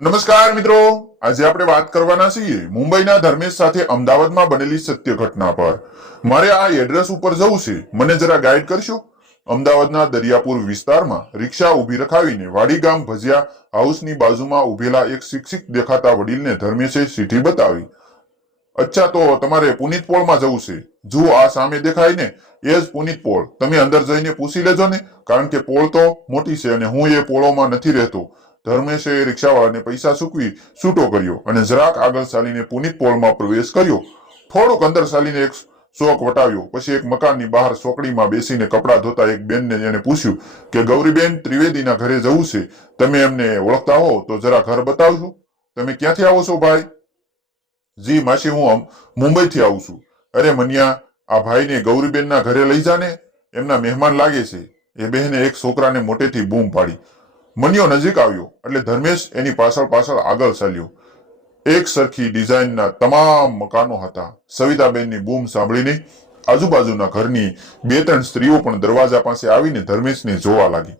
નમસ્કાર મિત્રો. આજે આપણે વાત કરવાના છીએ મુંબઈના ધર્મેશ સાથે અમદાવાદમાં બનેલી સત્ય ઘટના પર. મારે આ એડ્રેસ ઉપર જવું છે. મને જરા ગાઈડ કરશો? અમદાવાદના દરિયાપુર વિસ્તારમાં રિક્ષા ઊભી રખાવીને વાડી ગામ ભજિયા હાઉસની બાજુમાં ઉભેલા એક શિક્ષિત દેખાતા વડીલને ધર્મેશે સીઠી બતાવી. અચ્છા, તો તમારે પુનિત પોળમાં જવું છે. જુઓ, આ સામે દેખાય ને? એ જ પુનિત તમે અંદર જઈને પૂછી લેજો ને. કારણ કે પોળ તો મોટી છે અને હું એ પોળોમાં નથી રહેતો. ધર્મેશે રિક્ષાવાળાને પૈસા ચૂકવી છૂટો કર્યો અને જરાક આગળ ચાલીને પુનિત પોલમાં પ્રવેશ કર્યો. થોડોક અંદર ચાલીને એક શોક વટાવ્યો. પછી એક મકાનની બહાર ચોકડીમાં બેસીને કપડાં ધોતા એક બેનને એને પૂછ્યું કે, ગૌરીબેન, ત્રિવેદીના ઘરે જવું છે. તમે એમને ઓળખતા હો તો જરા ઘર બતાવજો. તમે ક્યાંથી આવો છો ભાઈ? જી, માસી, હું આમ મુંબઈથી આવું છું. અરે, મનિયા, આ ભાઈને ગૌરીબેનના ઘરે લઈ જાને. એમના મહેમાન લાગે છે. એ બહેને એક છોકરાને મોટેથી બૂમ પાડી. મનિયો નજીક આવ્યો એટલે ધર્મેશ એની પાછળ પાછળ આગળ ચાલ્યો. એક સરખી ડિઝાઇનના તમામ મકાનો હતા. સવિતાબેનની બૂમ સાંભળીને આજુબાજુના ઘરની બે ત્રણ સ્ત્રીઓ પણ દરવાજા પાસે આવીને ધર્મેશને જોવા લાગી.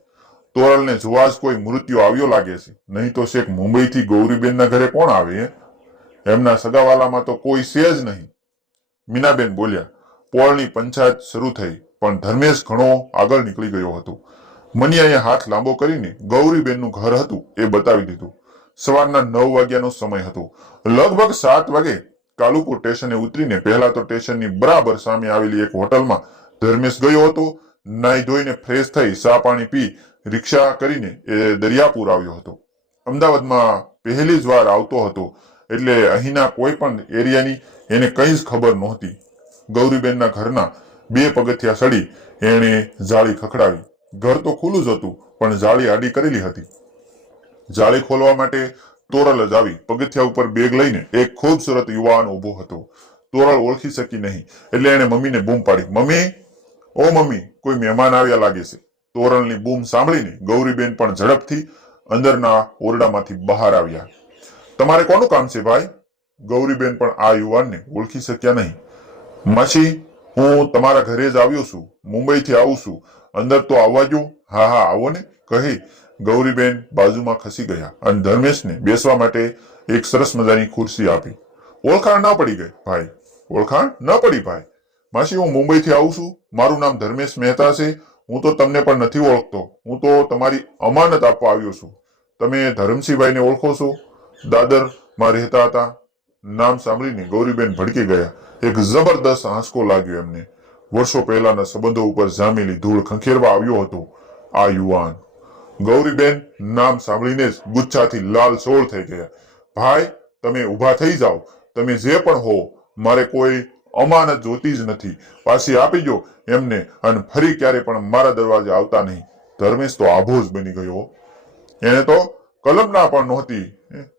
તોરલને જોવા જ કોઈ મૃત્યુ આવ્યો લાગે છે. નહીં તો શેખ મુંબઈથી ગૌરીબેનના ઘરે કોણ આવે એમના સગાવાલામાં તો કોઈ છે જ નહીં. મીનાબેન બોલ્યા, પોળની પંચાયત શરૂ થઈ, પણ ધર્મેશ ઘણો આગળ નીકળી ગયો હતો. મનિયાએ હાથ લાંબો કરીને ગૌરીબેનનું ઘર હતું, એ બતાવી દીધું. સવારના નવ વાગ્યાનો સમય હતો. લગભગ સાત વાગે કાલુપુર સ્ટેશને ઉતરીને પહેલા તો સ્ટેશનની બરાબર સામે આવેલી એક હોટલમાં ધર્મેશ ગયો હતો. નાઈ ધોઈને ફ્રેશ થઈ સા પાણી પી રિક્ષા કરીને એ દરિયાપુર આવ્યો હતો. અમદાવાદમાં પહેલી જ વાર આવતો હતો, એટલે અહીંના કોઈ પણ એરિયાની એને કંઈ જ ખબર નહોતી. ગૌરીબેનના ઘરના બે પગથિયા સડી એણે જાળી ખખડાવી. ઘર તો ખુલ્લું જ હતું, પણ જાળી આડી કરેલી હતી. જાળી ખોલવા માટે તોરલ જ આવી, પગથિયા ઉપર બેગ લઈને એક ખૂબસૂરત યુવાન ઊભો હતો. તોરલ ઓળખી શકી નહીં, એટલે એણે મમ્મીને બૂમ પાડી, મમ્મી! ઓ મમ્મી, કોઈ મહેમાન આવ્યા લાગે છે. તોરલની બૂમ સાંભળીને ગૌરીબેન પણ ઝડપથી અંદરના ઓરડામાંથી બહાર આવ્યા. તમારે કોનું કામ છે ભાઈ? ગૌરીબેન પણ આ યુવાનને ઓળખી શક્યા નહીં. માસી, હું તમારા ઘરે જ આવ્યો છું, મુંબઈથી આવું છું. અંદર તો આવવા જો. હા હા, આવો ને. કહી ગૌરીબેન બાજુમાં ખસી ગયા અને ધર્મેશને બેસવા માટે એક સરસ મજાની ખુરશી આપી. ઓળખાણ ના પડી ગઈ. ભાઈ, ઓળખાણ ન પડી ભાઈ. માસી, હું મુંબઈથી આવું છું. મારું નામ ધર્મેશ મહેતા છે. હું તો તમને પણ નથી ઓળખતો. હું તો તમારી અમાનત આપવા આવ્યો છું. તમે ધરમસિંહભાઈને ઓળખો છો? દાદરમાં રહેતા હતા. નામ સાંભળીને ગૌરીબેન ભડકી ગયા. એક જબરદસ્ત આંસકો લાગ્યો એમને. વર્ષો પહેલાના સંબંધો ઉપર જામેલી ધૂળ ખંખેરવા આવ્યો હતો આ યુવાન. ગૌરીબેન નામ સાંભળીને જ ગુચ્છાથી લાલ સોળ થઈ ગયા. ભાઈ, તમે ઊભા થઈ જાઓ. તમે જે પણ હો, મારે કોઈ અમાનત જોતી જ નથી. પાછી આપી જો એમને અને ફરી ક્યારે પણ મારા દરવાજે આવતા નહીં. ધર્મેશ તો આભો જ બની ગયો. એને તો કલ્પના પણ નહોતી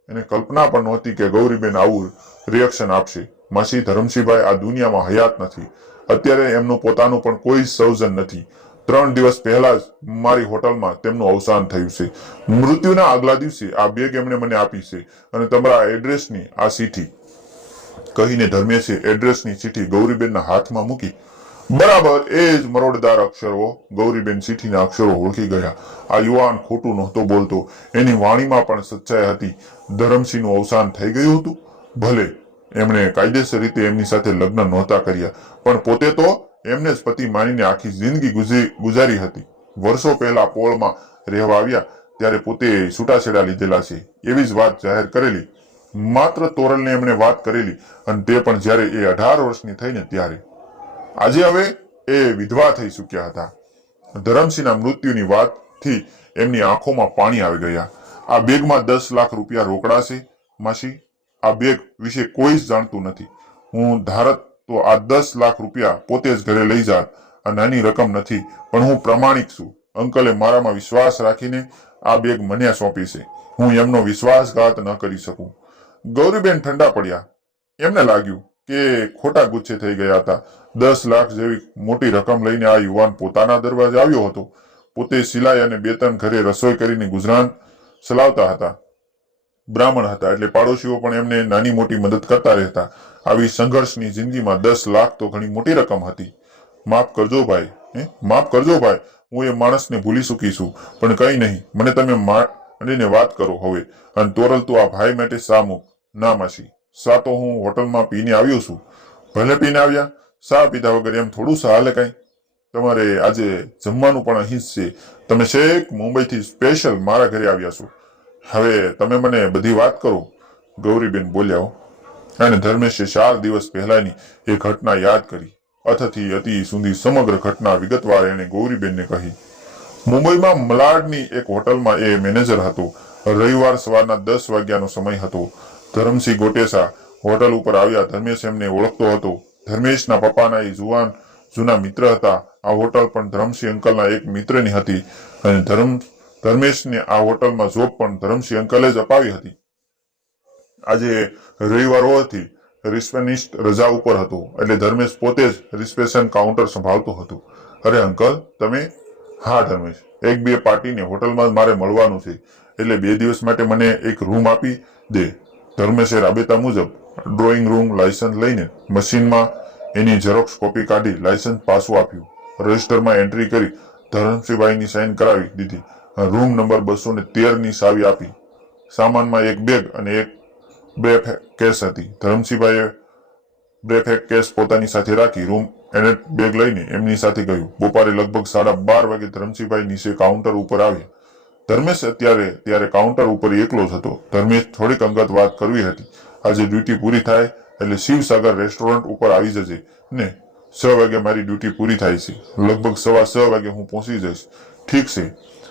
એને કલ્પના પણ નહોતી કે ગૌરીબેન આવું રિએક્શન આપશે. માસી ધરમસિંહભાઈ આ દુનિયામાં હયાત નથી. અત્યારે એમનું પોતાનું પણ કોઈ સર્જન નથી. ત્રણ દિવસ પહેલા જ મારી હોટલમાં તેમનું અવસાન થયું છે. મૃત્યુના આગલા દિવસે આ બેગ એમણે મને આપી છે અને તમારા એડ્રેસની આ ચીઠી કહીને ધર્મેશે એડ્રેસની ચીઠી ગૌરીબેનના હાથમાં મૂકી. બરાબર એ જ મરોડદાર અક્ષરો, ગૌરીબેન ચીઠીના અક્ષરો ઓળખી ગયા. આ યુવાન ખોટું નહોતો બોલતો. એની વાણીમાં પણ સચ્ચાઈ હતી. ધરમસિંહનું અવસાન થઈ ગયું હતું. ભલે એમણે કાયદેસર રીતે એમની સાથે લગ્ન નહોતા કર્યા. પણ પોતે તો એમને જ પતિ માનીને આખી જિંદગી ગુજરી- હતી. વર્ષો પહેલા પોળમાં રહેવા આવ્યા, ત્યારે પોતે છૂટાછેડા લીધેલા છે. એવી જ વાત જાહેર કરેલી. માત્ર તોરલને એમણે વાત કરેલી અને તે પણ જ્યારે એ અઢાર વર્ષની થઈને ત્યારે. આજે હવે એ વિધવા થઈ ચૂક્યા હતા. ધરમસિંહના મૃત્યુની વાતથી એમની આંખોમાં પાણી આવી ગયા. આ બેગમાં દસ લાખ રૂપિયા રોકડા છે માસી? આ બેગ વિશે કોઈ જ જાણતું નથી. હું ધારત તો આ દસ લાખ રૂપિયા પોતે જ ઘરે લઈ જાત આ નાની રકમ નથી, પણ હું પ્રમાણિક છું. અંકલે મારામાં વિશ્વાસ રાખીને આ બેગ મને સોંપી છે. હું એમનો વિશ્વાસઘાત ન કરી શકું. ગૌરીબેન ઠંડા પડ્યા. એમને લાગ્યું કે ખોટા ગુચ્છે થઈ ગયા હતા. દસ લાખ જેવી મોટી રકમ લઈને આ યુવાન પોતાના દરવાજે આવ્યો હતો. પોતે સિલાઈ અને બે ત્રણ ઘરે રસોઈ કરીને ગુજરાન ચલાવતા હતા. બ્રાહ્મણ હતા એટલે પાડોશીઓ પણ એમને નાની મોટી મદદ કરતા રહેતા. આવી સંઘર્ષની જિંદગીમાં દસ લાખ તો ઘણી મોટી રકમ હતી. માફ કરજો ભાઈ? માફ કરજો ભાઈ, હું એ માણસને ભૂલી ચૂકી છું. પણ કઈ નહીં, મને તમે મા- અને વાત કરો હવે. અને તોરલ તું આ ભાઈ માટે સા મૂક? ના માસી, સા તો હું હોટલમાં પીને આવ્યો છું. ભલે પીને આવ્યા, સા પીધા વગર એમ થોડું સા હાલે કઈ? તમારે આજે જમવાનું પણ અહીં જ છે. તમે છેક મુંબઈથી સ્પેશિયલ મારા ઘરે આવ્યા છો. હવે તમે મને બધી વાત કરો. ગૌરીબેન બોલ્યા. અને ધર્મેશે ચાર દિવસ પહેલાની એ ઘટના યાદ કરી. અથથી અતિ સુધી સમગ્ર ઘટના વિગતવાર એણે ગૌરીબેનને કહી. મુંબઈમાં મલાડની એક હોટલમાં એ મેનેજર હતો. રવિવાર સવારના દસ વાગ્યાનો સમય હતો. ધરમસિંહ ગોટેસા હોટલ ઉપર આવ્યા. ધર્મેશ એમને ઓળખતો હતો. ધર્મેશના પપ્પાના એ જુવાન, જૂના મિત્ર હતા. આ હોટલ પણ ધરમસિંહ અંકલના એક મિત્રની હતી. અને ધર્મ ધર્મેશને આ હોટલમાં જોબ પણ ધર્મસિંહ અંકલે જ અપાવી હતી. આજે રવિવાર હોવાથી રિસેપ્શનિસ્ટ રજા ઉપર હતો, એટલે ધર્મેશ પોતે જ રિસ્પેશન કાઉન્ટર સંભાળતો હતો. અરે અંકલ, તમે? હા, ધર્મેશ. એક બે પાર્ટીને હોટલમાં મારે મળવાનું છે, એટલે બે દિવસ માટે મને એક રૂમ આપી દે. ધર્મેશે રાબેતા મુજબ ડ્રોઈંગ રૂમ લાયસન્સ લઈને મશીનમાં એની ઝેરોક્સ કોપી કાઢી લાયસન્સ પાછું આપ્યું. રજિસ્ટરમાં એન્ટ્રી કરી ધરમસિંહભાઈની સાઇન કરાવી દીધી. રૂમ નંબર બસો ને તેરની સાવી આપી. સામાનમાં એક બેગ અને એક બ્રેફ કેસ હતી. ધરમસિંહભાઈએ ફેક કેસ પોતાની સાથે રાખી રૂમ એને બેગ લઈને એમની સાથે ગયું. બપોરે લગભગ સાડા બાર વાગે ધરમસિંહભાઈ નીચે કાઉન્ટર ઉપર આવ્યા. ધર્મેશ અત્યારે, ત્યારે કાઉન્ટર ઉપર એકલો જ હતો. ધર્મેશ થોડીક અંગત વાત કરવી હતી. આજે ડ્યુટી પૂરી થાય એટલે શિવસાગર રેસ્ટોરન્ટ ઉપર આવી જજે ને છ વાગે મારી ડ્યુટી પૂરી થાય છે. લગભગ સવા છ વાગે હું પહોંચી જઈશ. ઠીક છે,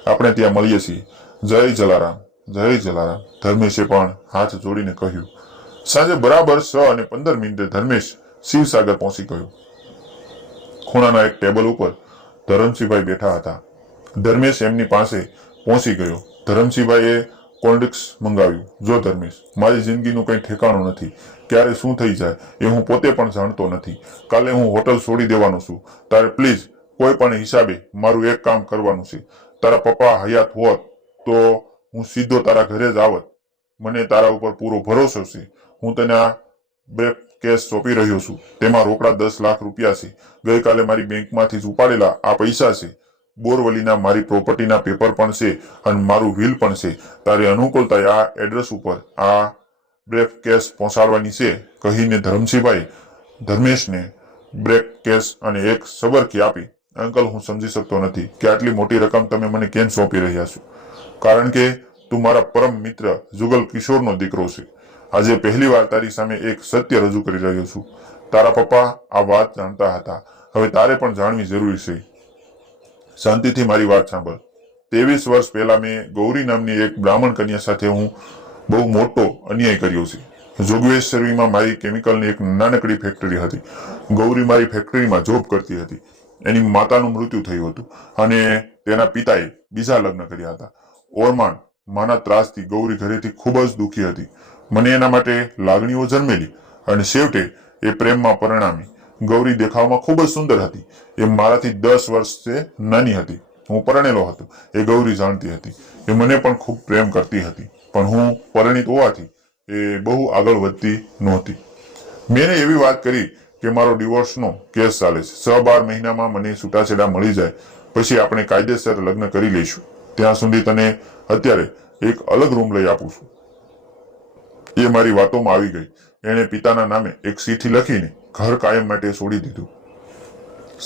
આપણે ત્યાં મળીએ છીએ. જય જલારામ જય જલારામ. ધર્મેશે પણ હાથ જોડીને કહ્યું, સાંજે બરાબર છ અને પંદર મિનિટે ધર્મેશ શિવસાગર પહોંચી ગયો. ખૂણાના એક ટેબલ ઉપર ધરમસિંહભાઈ બેઠા હતા. ધર્મેશ એમની પાસે પહોંચી ગયો. ધરમસિંહભાઈએ કોલ્ડિક્સ મંગાવ્યું. જો ધર્મેશ, મારી જિંદગીનું કંઈ ઠેકાણું નથી. ક્યારે શું થઈ જાય એ હું પોતે પણ જાણતો નથી. કાલે હું હોટલ છોડી દેવાનો છું. તારે પ્લીઝ કોઈ પણ હિસાબે મારું એક કામ કરવાનું છે. તારા પપ્પા હયાત હોત તો હું સીધો તારા ઘરે જ આવત. મને તારા ઉપર પૂરો ભરોસો છે. હું તને આ બે કેસ સોંપી રહ્યો છું. તેમાં રોકડા દસ લાખ રૂપિયા છે. ગઈકાલે મારી બેંકમાંથી જ ઉપાડેલા આ પૈસા છે. બોરવલીના મારી પ્રોપર્ટીના પેપર પણ છે અને મારું વ્હીલ પણ છે. તારી અનુકૂળતાએ આ એડ્રેસ ઉપર આ બ્રેક કેસ પહોંચાડવાની છે. કહીને ધર્મસિંહભાઈ ધર્મેશને બ્રેક કેસ અને એક સબરકી આપી. અંકલ, હું સમજી શકતો નથી કે આટલી મોટી રકમ તમે મને કેમ સોંપી રહ્યા છો? કારણ કે તું મારા પરમ મિત્ર જુગલ કિશોરનો દીકરો છે. આજે પહેલી વાર તારી સામે એક સત્ય રજૂ કરી રહ્યો છું. તારા પપ્પા આ વાત જાણતા હતા. હવે તારે પણ જાણવી જરૂરી છે. શાંતિથી મારી વાત સાંભળ. ત્રેવીસ વર્ષ પહેલા મેં ગૌરી નામની એક બ્રાહ્મણ કન્યા સાથે હું બહુ મોટો અન્યાય કર્યો છે. જોગવેશ્વરીમાં મારી કેમિકલની એક નાનકડી ફેક્ટરી હતી. ગૌરી મારી ફેક્ટરીમાં જોબ કરતી હતી. એની માતાનું મૃત્યુ થયું હતું અને તેના પિતાએ બીજા લગ્ન કર્યા હતા. ઓરમાન માના ત્રાસથી ગૌરી ઘરેથી ખૂબ જ દુઃખી હતી. મને એના માટે લાગણીઓ જન્મેલી અને છેવટે એ પ્રેમમાં પરિણામી. ગૌરી દેખાવમાં ખૂબ જ સુંદર હતી. એ મારાથી દસ વર્ષે નાની હતી. હું પરણેલો હતો. એ ગૌરી જાણતી હતી. એ મને પણ ખૂબ પ્રેમ કરતી હતી. પણ હું પરણિત હોવાથી એ બહુ આગળ વધતી નહોતી. મેં એવી વાત કરી કે મારો ડિવોર્સનો કેસ ચાલે છે. છ બાર મહિનામાં મને છૂટાછેડા મળી જાય. પછી આપણે કાયદેસર લગ્ન કરી લઈશું. ત્યાં સુધી તને અત્યારે એક અલગ રૂમ લઈ આપું છું. એ મારી વાતોમાં આવી ગઈ. એણે પિતાના નામે એક ચીઠી લખીને ઘર કાયમ માટે છોડી દીધું.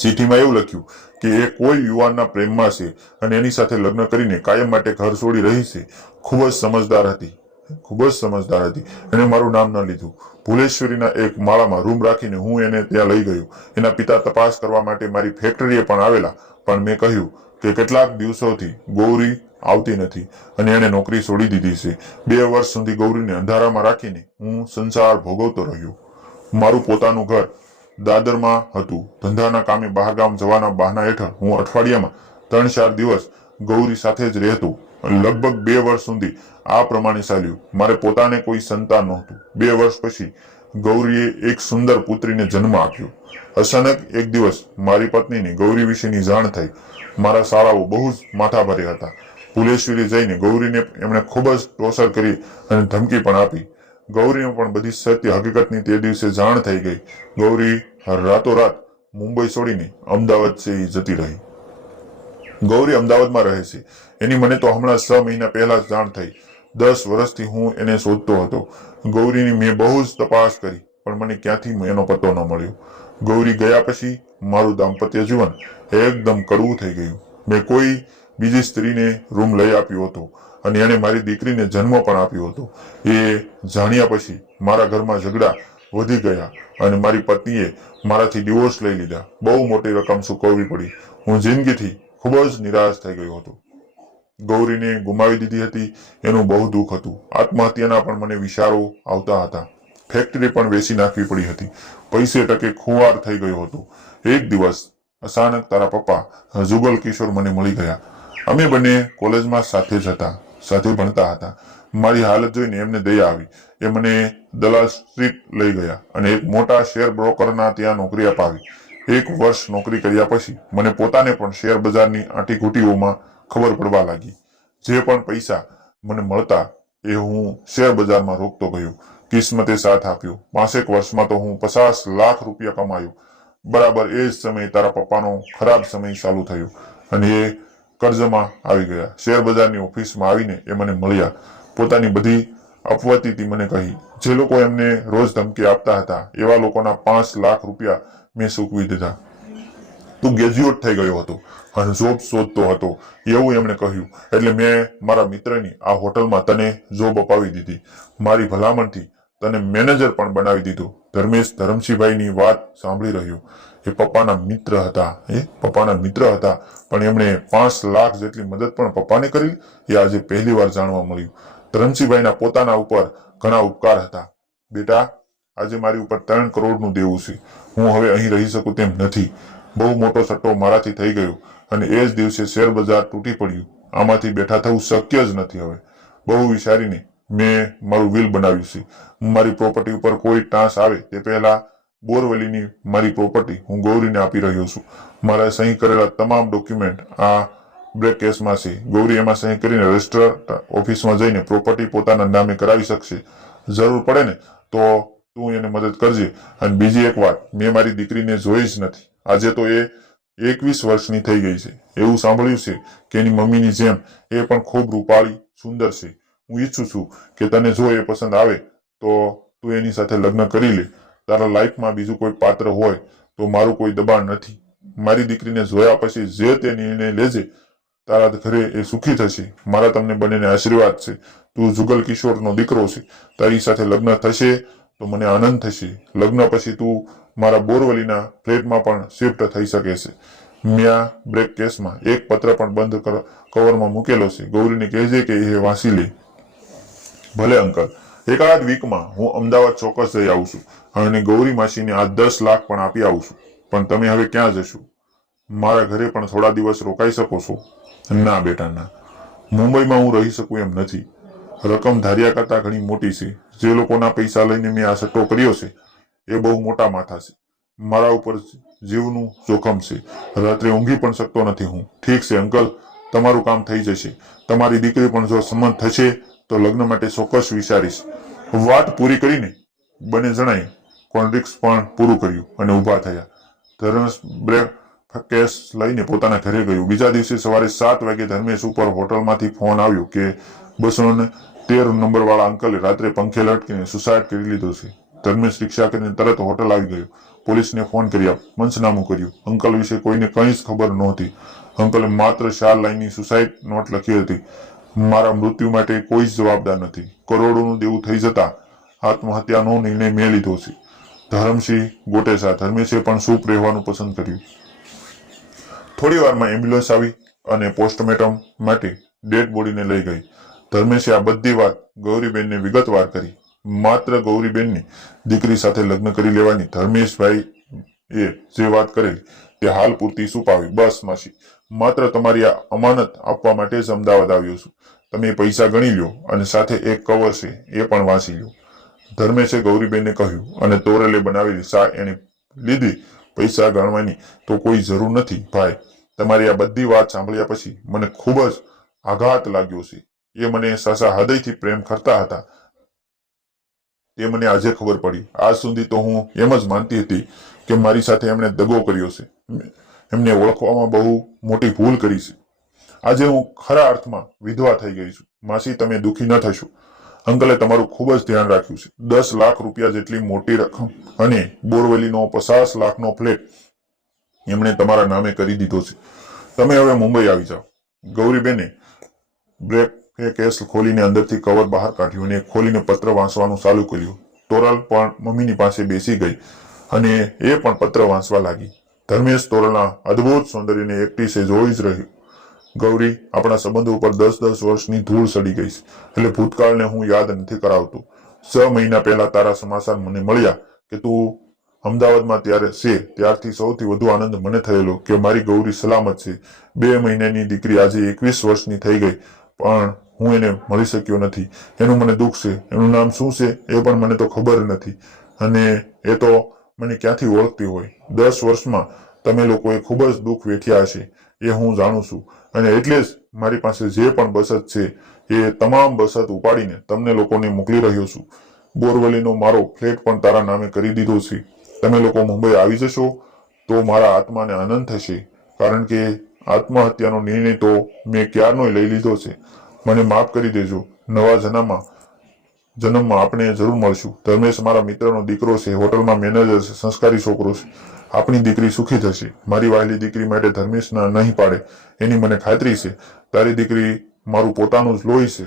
ચીઠીમાં એવું લખ્યું કે એ કોઈ યુવાનના પ્રેમમાં છે અને એની સાથે લગ્ન કરીને કાયમ માટે ઘર છોડી રહી છે. ખૂબ જ સમજદાર હતી. ખૂબ જ સમજદાર હતી. એણે મારું નામ ન લીધું. ભુલેશ્વરીના એક માળામાં રૂમ રાખીને હું એને ત્યાં લઈ ગયો. એના પિતા તપાસ કરવા માટે મારી ફેક્ટરીએ પણ આવેલા. પણ મેં કહ્યું કે કેટલાક દિવસોથી ગૌરી આવતી નથી. અને એણે નોકરી છોડી દીધી છે. બે વર્ષ સુધી ગૌરીને અંધારામાં રાખીને હું સંસાર ભોગવતો રહ્યો. મારું પોતાનું ઘર દાદરમાં હતું. ધંધાના કામે બહારગામ જવાના બહાના હેઠળ હું અઠવાડિયામાં ત્રણ ચાર દિવસ ગૌરી સાથે જ રહેતો. લગભગ બે વર્ષ સુધી આ પ્રમાણે ચાલ્યું. મારે પોતાને કોઈ સંતાન નહોતું. બે વર્ષ પછી ગૌરીએ એક સુંદર પુત્રીને જન્મ આપ્યો. અચાનક એક દિવસ મારી પત્નીની ગૌરી વિશેની જાણ થઈ. મારા શાળાઓ બહુ જ માથાભારે હતા. ફુલેશ્વરી જઈને ગૌરીને એમણે ખૂબ જ ટોસર કરી અને ધમકી પણ આપી. ગૌરીને પણ બધી સત્ય હકીકતની તે દિવસે જાણ થઈ ગઈ. ગૌરી રાતોરાત મુંબઈ છોડીને અમદાવાદ છે જતી રહી. ગૌરી અમદાવાદમાં રહે છે. એની મને તો હમણાં છ મહિના પહેલા જ જાણ થઈ. દસ વર્ષથી હું એને શોધતો હતો. ગૌરીની મેં બહુ જ તપાસ કરી, પણ મને ક્યાંથી એનો પતો ન મળ્યો. ગૌરી ગયા પછી મારું દાંપત્ય જીવન એકદમ કડવું થઈ ગયું. મેં કોઈ બીજી સ્ત્રીને રૂમ લઈ આપ્યો હતો અને એણે મારી દીકરીને જન્મ પણ આપ્યો હતો. એ જાણ્યા પછી મારા ઘરમાં ઝઘડા વધી ગયા અને મારી પત્નીએ મારાથી ડિવોર્સ લઈ લીધા. બહુ મોટી રકમ ચૂકવવી પડી. હું જિંદગીથી ખૂબ જ નિરાશ થઈ ગયો હતો. ગૌરીને ગુમાવી દીધી હતી એનું બહુ દુઃખ હતું. આત્મહત્યાના પણ મને વિચારો આવતા હતા. ફેક્ટરી પણ વેચી નાખવી પડી હતી. પૈસે ટકે ખુવાર થઈ ગયો હતો. એક દિવસ અચાનક તારા પપ્પા જુગલ કિશોર મને મળી ગયા. અમે બંને કોલેજમાં સાથે જ હતા, સાથે ભણતા હતા. મારી હાલત જોઈને એમને દયા આવી. એ મને દલાલ સ્ટ્રીટ લઈ ગયા અને એક મોટા શેર બ્રોકરના ત્યાં નોકરી અપાવી. એક વર્ષ નોકરી કર્યા પછી મને પોતાને પણ શેર બજારની આંટીઘૂટીઓમાં ખબર પડવા લાગી. જે પણ પૈસા મને મળતા એ હું શેર બજારમાં રોકતો ગયો. કિસ્મતે સાથ આપ્યો. પાંસેક વર્ષમાં તો હું પચાસ લાખ રૂપિયા કમાયો. બરાબર એ જ સમયે તારા પપ્પાનો ખરાબ સમય ચાલુ થયો. અને એ કર્જમાં આવી ગયા. શેર બજારની ઓફિસમાં આવીને એ મને મળ્યા. પોતાની બધી અપવતીથી મને કહી. જે લોકો એમને રોજ ધમકી આપતા હતા, એવા લોકોના પાંચ લાખ રૂપિયા મેં સૂકવી દીધા. તું ગ્રેજ્યુએટ થઈ ગયો હતો. અને જોબ શોધતો હતો. એવું એમણે કહ્યું. એટલે મેં મારા મિત્રની આ હોટલમાં તને જોબ અપાવી દીધી. મારી ભલામણથી તને મેનેજર પણ બનાવી દીધો. ધર્મેશ ધરમસિંહભાઈની વાત સાંભળી રહ્યો. એ પપ્પાના મિત્ર હતા. એ પપ્પાના મિત્ર હતા. પણ એમણે પાંચ લાખ જેટલી મદદ પણ પપ્પાને કરી. એ આજે પહેલી વાર જાણવા મળ્યું. ધરમસિંહભાઈના પોતાના ઉપર ઘણા ઉપકાર હતા. બેટા, આજે મારી ઉપર ત્રણ કરોડનું દેવું છે. હું હવે અહીં રહી શકું તેમ નથી. બહુ મોટો સટ્ટો મારાથી થઈ ગયો અને એ જ દિવસે શેર બજાર તૂટી પડ્યું. આમાંથી બેઠા થવું શક્ય જ નથી હવે. બહુ વિચારીને મેં મારું વિલ બનાવ્યું છે. મારી પ્રોપર્ટી ઉપર કોઈ ટાંસ આવે તે પહેલા બોરવલીની મારી પ્રોપર્ટી હું ગૌરીને આપી રહ્યો છું. મારા સહી કરેલા તમામ ડોક્યુમેન્ટ આ બ્રેક કેસમાં છે. ગૌરી એમાં સહી કરીને રજિસ્ટર ઓફિસમાં જઈને પ્રોપર્ટી પોતાના નામે કરાવી શકશે. જરૂર પડે ને તો તું એને મદદ કરજે. અને બીજી એક વાત, મેં મારી દીકરીને જોઈ જ નથી. આજે તો એ એકવીસ વર્ષની થઈ ગઈ છે. એવું સાંભળ્યું છે કે એની મમ્મીની જેમ એ પણ ખૂબ રૂપાળી, સુંદર છે. હું ઈચ્છું છું કે તને જો એ પસંદ આવે તો તું એની સાથે લગ્ન કરી લે. તારા લાઈફમાં બીજું કોઈ પાત્ર હોય તો મારું કોઈ દબાણ નથી. મારી દીકરીને જોયા પછી જે તે નિર્ણય લેજે, તારા ઘરે એ સુખી થશે. મારા તમને બંનેને આશીર્વાદ છે. તું જુગલ કિશોરનો દીકરો છે. તારી સાથે લગ્ન થશે તો મને આનંદ થશે. લગ્ન પછી તું મારા બોરવલીના ફ્લેટમાં પણ શિફ્ટ થઈ શકે છે. મ્યા, બ્રેક કેસમાં એક પત્ર પણ બંધ કવરમાં મૂકેલો છે. ગૌરીને કહેજે કે એ વાંચી લે. ભલે અંકલ. એકાદ વીકમાં હું અમદાવાદ ચોક્કસ જઈ આવું છું. અને ગૌરી માસીને આ દસ લાખ પણ આપી આવું છું. પણ તમે હવે ક્યાં જશો? મારા ઘરે પણ થોડા દિવસ રોકાઈ શકો છો? ના, બેટા, ના. મુંબઈમાં હું રહી શકું એમ નથી. રકમ ધાર્યા કરતા ઘણી મોટી છે. જે લોકોના પૈસા લઈને મેં આ સટ્ટો કર્યો છે, એ બહુ મોટા માથા છે. મારા ઉપર જીવનું જોખમ છે. રાત્રે ઊંઘી પણ શકતો નથી હું. ઠીક છે, અંકલ, તમારું કામ થઈ જશે. તમારી દીકરી પણ જો સંમત થશે તો લગ્ન માટે ચોક્કસ વિચારીશ. વાત પૂરી કરીને બંને જણાય કોન્ટ્રિક્સ પણ પૂરું કર્યું અને ઊભા થયા. ધર્મેશ બ્રેક કેસ લઈને પોતાના ઘરે ગયું. બીજા દિવસે સવારે સાત વાગે ધર્મેશ ઉપર હોટલમાંથી ફોન આવ્યો કે બસો ને તેર નંબર વાળા અંકલે રાત્રે પંખે લટકીને સુસાઇડ કરી લીધો છે. ધર્મેશ રિક્ષા કરીને તરત હોટલ આવી ગયો. પોલીસને ફોન કર્યા. પંચનામું કર્યું. અંકલ વિશે કોઈને કંઈ જ ખબર નહોતી. અંકલે માત્ર ચાર લાઈનની સુસાઇડ નોટ લખી હતી. મારા મૃત્યુ માટે કોઈ જવાબદાર નથી. કરોડોનું દેવું થઈ જતા આત્મહત્યાનો નિર્ણય મેં લીધો છે. ધરમસિંહ ગોટેસા, ધર્મેશે પણ સૂપ રહેવાનું પસંદ કર્યું. થોડી વારમાં એમ્બ્યુલન્સ આવી અને પોસ્ટમોર્ટમ માટે ડેડ બોડીને લઈ ગઈ. ધર્મેશે આ બધી વાત ગૌરીબેનને વિગતવાર કરી. માત્ર ગૌરીબેનની દીકરી સાથે લગ્ન કરી લેવાની ધર્મેશભાઈ એ જે વાત કરેલી તે હાલ પૂરતી સુપાવી બસ માસી માત્ર તમારી આ અમાનત આપવા માટે જ અમદાવાદ આવ્યો છું. તમે પૈસા ગણી લ્યો અને સાથે એક કવર છે, એ પણ વાંચી લ્યો. ધર્મેશે ગૌરીબેને કહ્યું અને તોરલે બનાવેલી સા એને લીધી પૈસા ગણવાની તો કોઈ જરૂર નથી, ભાઈ. તમારી આ બધી વાત સાંભળ્યા પછી મને ખૂબ જ આઘાત લાગ્યો છે. એ મને સાસા હૃદયથી પ્રેમ કરતા હતા. તે મને આજે ખબર પડી. આજ સુધી તો હું એમ જ માનતી હતી કે મારી સાથે એમણે દગો કર્યો છે. એમને ઓળખવામાં બહુ મોટી ભૂલ કરી છે. આજે હું ખરા અર્થમાં વિધવા થઈ ગઈ છું. માસી, તમે દુઃખી ન થશો. અંકલે તમારું ખૂબ જ ધ્યાન રાખ્યું છે. દસ લાખ રૂપિયા જેટલી મોટી રકમ અને બોરવેલીનો પચાસ લાખનો ફ્લેટ એમણે તમારા નામે કરી દીધો છે. તમે હવે મુંબઈ આવી જાઓ. ગૌરીબેને બ્રેક એ કેસ ખોલીને અંદરથી કવર બહાર કાઢ્યું અને ખોલીને પત્ર વાંચવાનું ચાલુ કર્યું. તોરલ પણ મમ્મીની પાસે બેસી ગઈ અને એ પણ પત્ર વાંચવા લાગી. ધર્મેશ તોરલના અદ્ભુત સૌંદર્યને એકટીસે જોઈ જ રહ્યું. ગૌરી, આપણા સંબંધો ઉપર દસ દસ વર્ષની ધૂળ સડી ગઈ છે. એટલે ભૂતકાળને હું યાદ નથી કરાવતું. છ મહિના પહેલા તારા સમાચાર મને મળ્યા કે તું અમદાવાદમાં ત્યારે છે. ત્યારથી સૌથી વધુ આનંદ મને થયેલો કે મારી ગૌરી સલામત છે. બે મહિનાની દીકરી આજે એકવીસ વર્ષની થઈ ગઈ, પણ હું એને મળી શક્યો નથી. એનું મને દુઃખ છે. એનું નામ શું છે એ પણ મને તો ખબર નથી. અને એ તો મને ક્યાંથી ઓળખતી હોય? દસ વર્ષમાં તમે લોકોએ ખૂબ જ દુઃખ વેઠ્યા છે એ હું જાણું છું. અને એટલે જ મારી પાસે જે પણ બચત છે, એ તમામ બચત ઉપાડીને તમને લોકોને મોકલી રહ્યો છું. બોરવલીનો મારો ફ્લેટ પણ તારા નામે કરી દીધો છે. તમે લોકો મુંબઈ આવી જશો તો મારા આત્માને આનંદ થશે. કારણ કે આત્મહત્યાનો નિર્ણય તો મેં ક્યારનો લઈ લીધો છે. મને માફ કરી દેજો. નવા જન્મમાં જન્મમાં આપણે જરૂર મળશું. ધર્મેશ મારા મિત્રનો દીકરો છે, હોટલમાં મેનેજર છે, સંસ્કારી છોકરો છે. આપણી દીકરી સુખી થશે. મારી વહાલી દીકરી માટે ધર્મેશના નહીં પાડે. એની મને ખાતરી છે. તારી દીકરી મારું પોતાનું જ લોહી છે.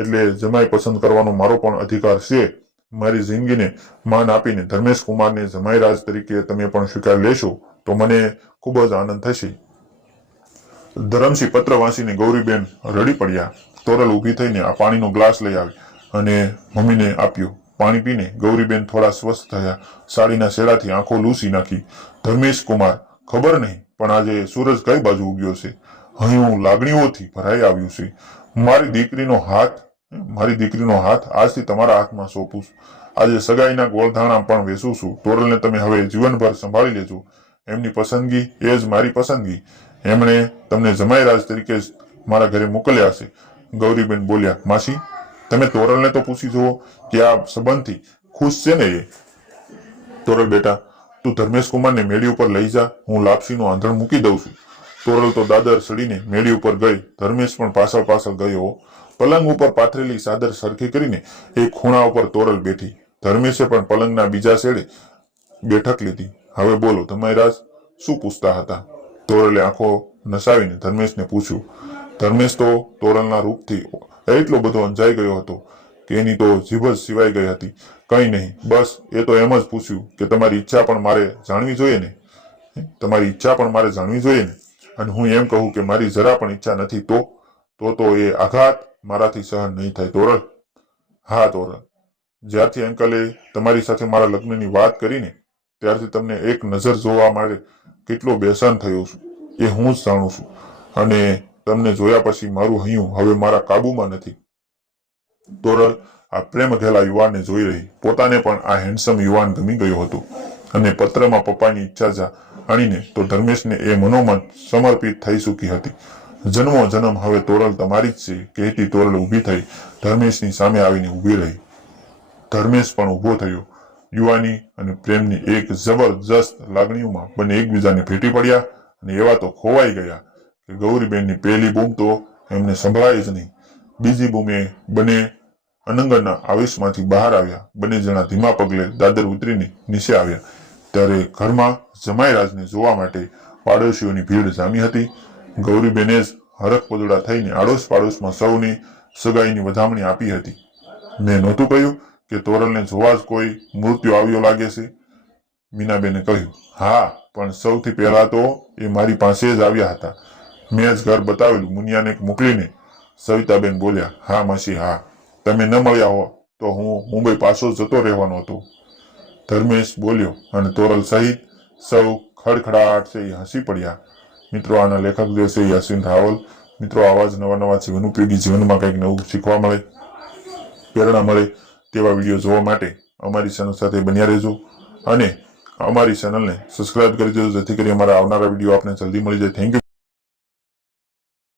એટલે જમાઈ પસંદ કરવાનો મારો પણ અધિકાર છે. મારી જિંદગીને માન આપીને ધર્મેશ કુમારને જમાઈ રાજ તરીકે તમે પણ સ્વીકાર લેશો, તો મને ખૂબ જ આનંદ થશે. ધરમસિંહ પત્ર વાંચીને ગૌરીબેન રડી પડ્યા. તોરલ ઊભી થઈને આ પાણીનો ગ્લાસ લઈ આવી. અને મમ્મીને આપ્યો. પાણી પીને ગૌરીબેન થોડા સ્વસ્થ થયા. સાડીના શેડાથી આંખો લૂસી નાખી. ધર્મેશ કુમાર, ખબર નહીં, પણ આજે સૂરજ કઈ બાજુ ઉગ્યો છે? હવે હું લાગણીઓથી ભરાઈ આવ્યું છે. મારી દીકરીનો હાથ મારી દીકરીનો હાથ આજથી તમારા હાથમાં સોંપું છું. આજે સગાઈના ગોળધાણા પણ વેચું છું. ટોરલને તમે હવે જીવનભર સંભાળી લેજો. એમની પસંદગી એ જ મારી પસંદગી. એમણે તમને જમાઈરાજ તરીકે જ મારા ઘરે મોકલ્યા છે ગૌરીબેન બોલ્યા, માસી તમે તોરલને તો પૂછી જુઓ કે આ સંબંધથી ખુશ છે ને એ? તોરલ બેટા, તું ધર્મેશ કુમારને મેળી ઉપર લઈ જા, હું લાપસીનું આંધણ મૂકી દઉં છું. તોરલ તો દાદર સડીને મેળી ઉપર ગઈ, ધર્મેશ પણ પાછળ પાછળ ગયો પલંગ ઉપર પાથરેલી ચાદર સરખી કરીને એ ખૂણા ઉપર તોરલ બેઠી. ધર્મેશે પણ પલંગના બીજા છેડે બેઠક લીધી. હવે બોલો ધમાઈરાજ શું પૂછતા હતા? તોરલે આંખો નસાવીને ધર્મેશને પૂછ્યું. ધર્મેશ તો તોરલના રૂપથી એટલો બધો અંજાઈ ગયો હતો કે એની તો જીભ જ સિવાય ગઈ હતી. કંઈ નહીં, બસ એ તો એમ જ પૂછ્યું કે તમારી ઈચ્છા પણ મારે જાણવી જોઈએ ને? તમારી ઈચ્છા પણ મારે જાણવી જોઈએ ને? અને હું એમ કહું કે મારી જરા પણ ઈચ્છા નથી તો તો તો એ આઘાત મારાથી સહન નહીં થાય. તોરલ. હા, તોરલ. જ્યારથી અંકલે તમારી સાથે મારા લગ્નની વાત કરીને, ત્યારથી તમને એક નજર જોવા માટે કેટલો બેસાન થયો છું. એ હું જ જાણું છું. અને તમને જોયા પછી મારું હૈયું હવે મારા કાબુમાં નથી. તોરલ આ પ્રેમ ઘેલા યુવાનને જોઈ રહી. પોતાને પણ આ હેન્ડસમ યુવાન ગમી ગયો હતો. અને પત્રમાં પપ્પાની ઈચ્છા જાણીને તો ધર્મેશને એ મનોમન સમર્પિત થઈ ચૂકી હતી. જન્મો જન્મ હવે તોરલ તમારી જ છે, કહેતી તોરલ ઊભી થઈ. ધર્મેશની સામે આવીને ઊભી રહી. ધર્મેશ પણ ઊભો થયો. યુવાની અને પ્રેમની એક જબરજસ્ત લાગણીઓમાં બંને એકબીજાને ભેટી પડ્યા અને એવા તો ખોવાઈ ગયા. ગૌરીબેનની પહેલી બૂમ તો એમને સંભળાય જ નહીં. બીજી બૂમે બંને અનંગના આવેશમાંથી બહાર આવ્યા. બંને જણા ધીમા પગલે દાદર ઉતરીને નીચે આવ્યા. ત્યારે ઘરમાં જમાઈરાજને જોવા માટે પાડોશીઓની ભીડ જામી હતી. ગૌરીબેને જ હરખ પદોડા થઈને આડોશ પાડોશમાં સૌની સગાઈની વધામણી આપી હતી. મેં નહોતું કહ્યું કે તોરલને જોવા જ કોઈ મૃત્યુ આવ્યો લાગે છે? મીનાબેને કહ્યું, હા, પણ સૌથી પહેલા તો એ મારી પાસે જ આવ્યા હતા. મેં જ ઘર બતાવેલું મુનિયાને મોકલીને સવિતાબેન બોલ્યા, હા માસી, હા. તમે ન મળ્યા હો, તો હું મુંબઈ પાછો જતો રહેવાનો હતો. ધર્મેશ બોલ્યો, અને તોરલ સહિત સૌ ખડખડાટ છે એ હસી પડ્યા. મિત્રો, આના લેખક જે છે, યાસીન રાવલ. મિત્રો, આવા જ નવા નવા જીવન ઉપયોગી જીવનમાં કંઈક નવું શીખવા મળે, પ્રેરણા મળે તેવા વીડિયો જોવા માટે અમારી ચેનલ સાથે બન્યા રહેજો. અને અમારી ચેનલને સબસ્ક્રાઇબ કરી દેજો, જેથી કરી અમારા આવનારા વીડિયો આપને જલ્દી મળી જાય. Thank you